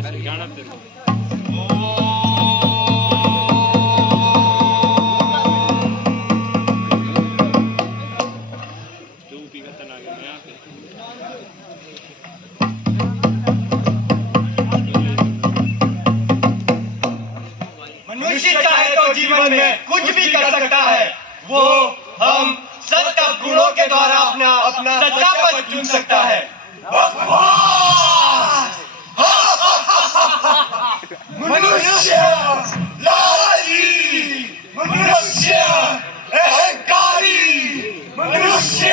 मनुष्य चाहे तो जीवन में कुछ भी कर सकता है। वो हम सत्ता गुणों के द्वारा अपना सच्चा पद चुन सकता है। मनुष्य लालची, मनुष्य अहंकारी, मनुष्य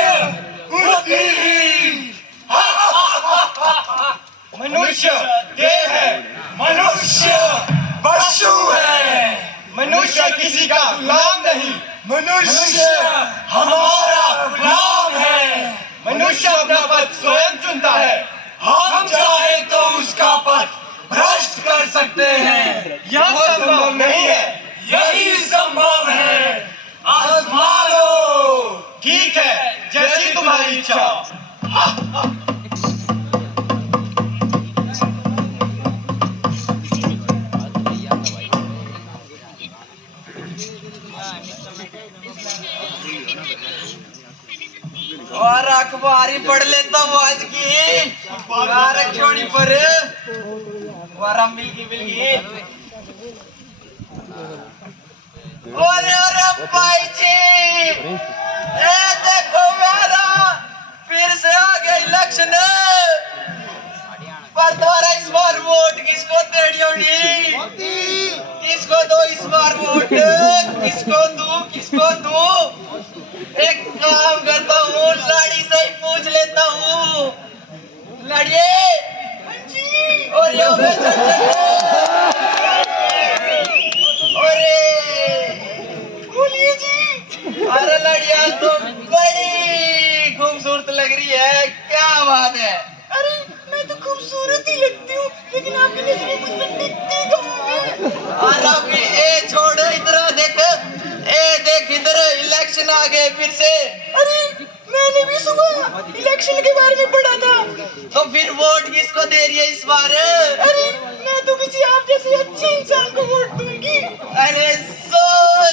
बुद्धिहीन। मनुष्य देह है, मनुष्य पशु है। मनुष्य किसी का गुलाम नहीं, मनुष्य हमारा गुलाम है। मनुष्य अपना पद स्वयं चुनता है। हम चाहे तो उसका पद भ्रष्ट कर सकते हैं। यह संभव नहीं है, यही संभव है। आजमा लो। ठीक है, जैसी तुम्हारी इच्छा। और अखबारी पढ़ लेता हूँ आज की आरक्षणी पर वारा मिलगी। अरे भाई जी, देखो मेरा फिर से आ गया इलेक्शन। पर दोबारा इस बार वोट किसको देनी? किसको दो इस बार वोट? किसको दूं? एक काम करता हूँ, लाड़ी से ही पूछ लेता हूँ। लड़िए और बोलिए जी। अरे लड़िया तो बड़ी खूबसूरत लग रही है, क्या बात है? अरे मैं तो खूबसूरत ही लगती हूँ, लेकिन आपकी नजरें मुझ पर टिकती कहाँ हैं? अरे ए छोड़, इधर देख इधर इलेक्शन आ गए फिर से। अरे मैंने भी सुबह इलेक्शन के बारे में पढ़ा था। तो फिर वोट किसको दे रही है इस बार? अरे मैं तो किसी आप जैसे अच्छे इंसान को वोट दूंगी। अरे सो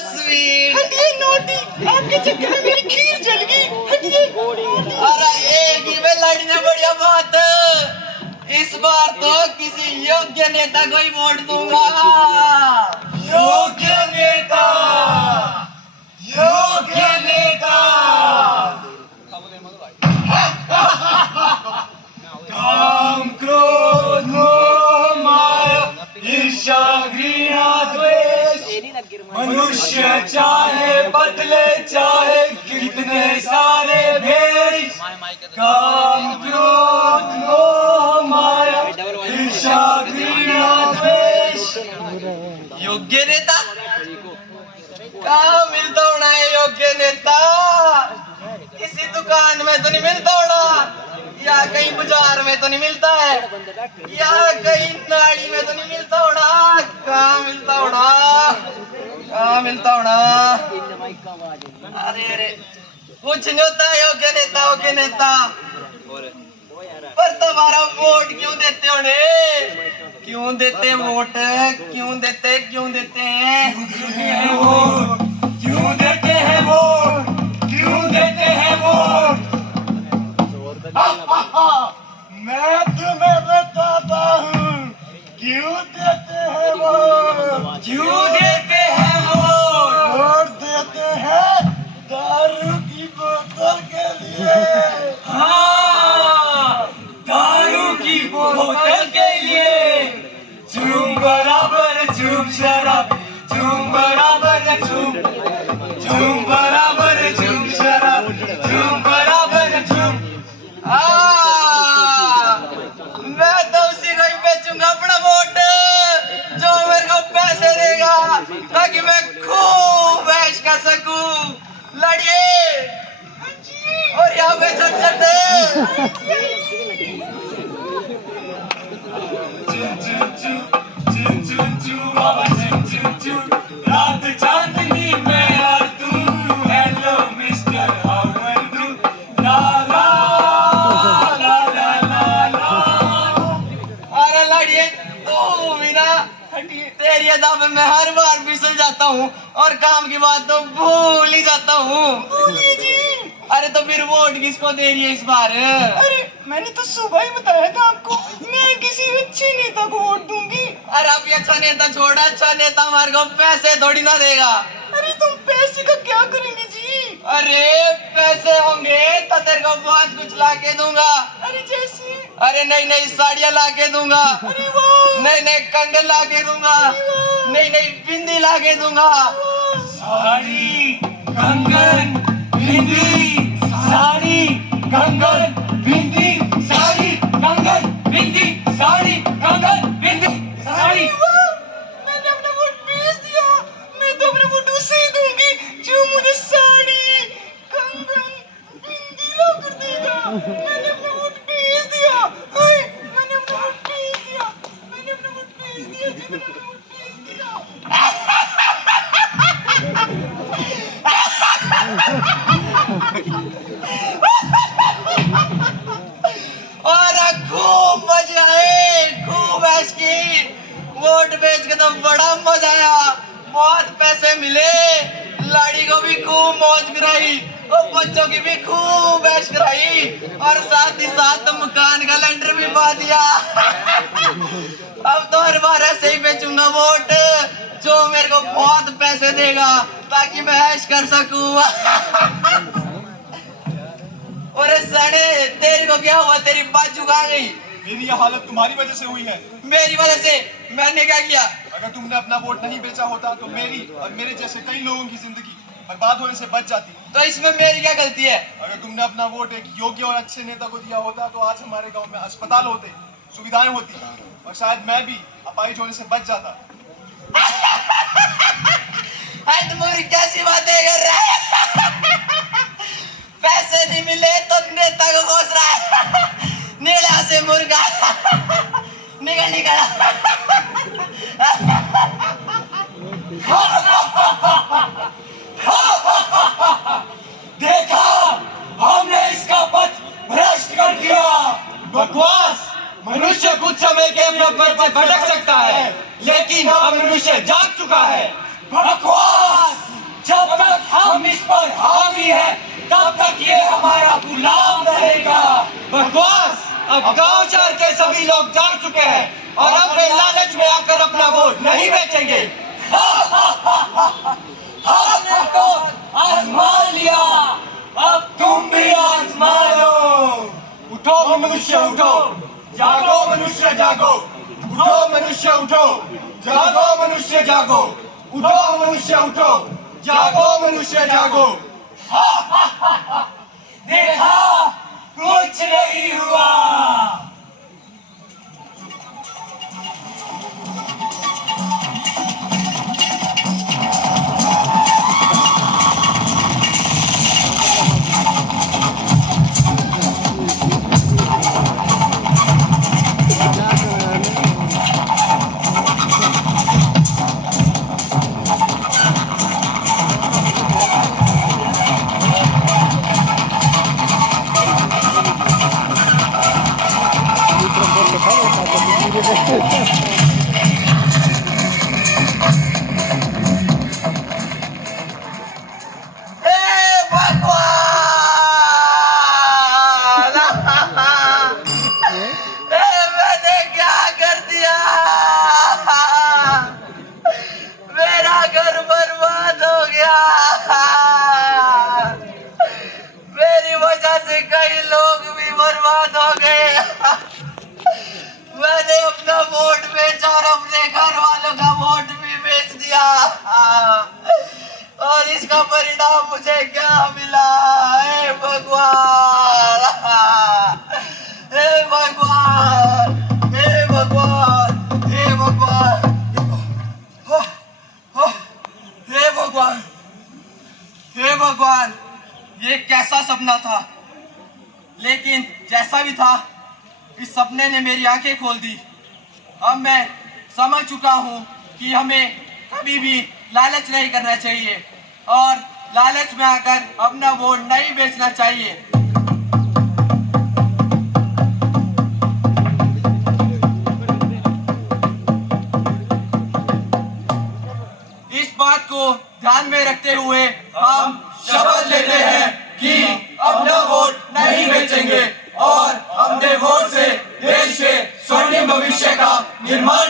स्वीट। हटिए नोटी, आपके चक्कर में मेरी खीर जल गई। हटिए। अरे एक ही में लड़ने बढ़िया बात। इस बार तो किसी योग्य नेता को ही वोट दूंगा। योग्य नेता, योग्य नेता। काम, क्रोध, मोह, माया, ईर्ष्या, घृणा, द्वेष। मनुष्य चाहे बदले, चाहे कितने सारे भेष। काम, क्रोध, मोह, माया, ईर्ष्या, घृणा, द्वेष। योग्य नेता कहाँ मिलता होना है? योग्य नेता किसी दुकान में तो नहीं मिलता होना, या कहीं बाजार में तो नहीं मिलता है, या कहीं नाली में तो नहीं मिलता होना। कहाँ मिलता होना? कहाँ मिलता होना? अरे कुछ नहीं होता योग्य नेता। पर तुम्हारा वोट क्यों देते हो ने? क्यों देते वोट? क्यों देते हैं? क्यों देते हैं वोट? मैं तुम्हें बताता हूँ क्यों देते हैं वोट। क्यों देते हैं वोट? वोट देते हैं दारू की बोतल के लिए। हाँ, दारू की बोतल के लिए। झूम बराबर झूम शराब, झूम बराबर झूम बराबर झूम शराब, झूम बराबर झूम। मैं तो उसी को ही बेचूंगा अपना वोट, जो मेरे को पैसे देगा, ताकि मैं खूब ऐश कर सकूं। लड़िए और यहाँ पे चलते। रात चांदनी में और तू, hello mister how do you do, ला ला ला ला ला ला। अरे लड़िए हटिए। तेरी अदा पे मैं हर बार फिसल जाता हूँ और काम की बात तो भूल ही जाता हूँ। बोलिए जी। अरे तो फिर वोट किसको दे रही है इस बार? अरे मैंने तो सुबह ही बताया था आपको, मैं किसी अच्छे नेता को वोट दूंगी। अरे अभी अच्छा नेता छोड़ा, अच्छा नेता हमारे को पैसे थोड़ी ना देगा। अरे तुम पैसे का क्या करेंगे जी? अरे पैसे होंगे तो तेरे को बहुत कुछ ला के दूंगा। अरे जैसे? अरे नई नई साड़ियाँ ला के दूंगा, अरे वाह। नए नए कंगन ला के दूंगा, नई नई बिंदी ला के दूंगा। साड़ी कंगन बिंदी, साड़ी कंगन बिंदी, साड़ी कंगन बिंदी, साड़ी कंगन बिंदी, साड़ी। मैंने अपना वोट बेच दिया। मैं तो अपना वोट उसे ही दूंगी जो मुझे साड़ी कंगन बिंदी ला कर देगा। मैंने अपना वोट बेच दिया। हाय, मैंने अपना वोट बेच दिया। मैंने अपना वोट बेच दिया जी, मैंने अपना वोट बेच दिया। और खूब मजा आए, खूब ऐश की। वोट बेच के तो बड़ा मजा आया, बहुत पैसे मिले, लाड़ी को भी खूब मौज कराई और बच्चों की भी खूब ऐश कराई और साथ ही साथ मकान का लेंटर भी पा दिया। अब तो हर बार ऐसे ही बेचूंगा वोट, जो मेरे को बहुत पैसे देगा ताकि मैं ऐश कर सकूं। अरे सड़े, तेरे को क्या हुआ? तेरी बाजू कहाँ गई? मेरी यह हालत तुम्हारी वजह से हुई है। मेरी वजह से? मैंने क्या किया? अगर तुमने अपना वोट नहीं बेचा होता तो मेरी और मेरे जैसे कई लोगों की जिंदगी बर्बाद होने से बच जाती। तो इसमें मेरी क्या गलती है? अगर तुमने अपना वोट एक योग्य और अच्छे नेता को दिया होता तो आज हमारे गांव में अस्पताल होते, सुविधाएं होती और शायद मैं भी अपाहिज होने से बच जाता। तुम्हारी कैसी बातें कर रहा है? पैसे नहीं मिले तो नेता को घोष रहा है। नीला से मुर्गा निकल निकल। देखा, हमने इसका पथ भ्रष्ट कर दिया। बकवास। मनुष्य कुछ समय के अपने पथ से भटक सकता है, लेकिन अब मनुष्य जाग चुका है। बकवास। जब तक हम इस पर हावी है तब तक ये हमारा गुलाम रहेगा। बकवास। अब गांव चार के सभी लोग जाग चुके हैं और अब वे लालच में आकर अपना वोट नहीं बेचेंगे। हमने तो आजमा लिया, अब तुम भी आजमा लो। उठो मनुष्य उठो, जागो मनुष्य जागो, उठो मनुष्य उठो, जागो मनुष्य जागो, उठो मनुष्य उठो, जागो मनुष्य जागो। देखा, कुछ नहीं हुआ। मैंने क्या कर दिया? मेरा घर बर्बाद हो गया। मेरी वजह से कई लोग भी बर्बाद हो गए। मैंने अपना वोट बेचा और अपने घर वालों का वोट भी बेच दिया और इसका परिणाम मुझे क्या मिला? हे भगवान, हे भगवान, हे भगवान, हे भगवान, हे भगवान, हे भगवान। ये कैसा सपना था? लेकिन जैसा भी था, इस सपने ने मेरी आंखें खोल दी। अब मैं समझ चुका हूँ कि हमें कभी भी लालच नहीं करना चाहिए और लालच में आकर अपना वोट नहीं बेचना चाहिए। बात को ध्यान में रखते हुए हम शपथ लेते हैं कि अपना वोट नहीं बेचेंगे और अपने वोट से देश के स्वर्णिम भविष्य का निर्माण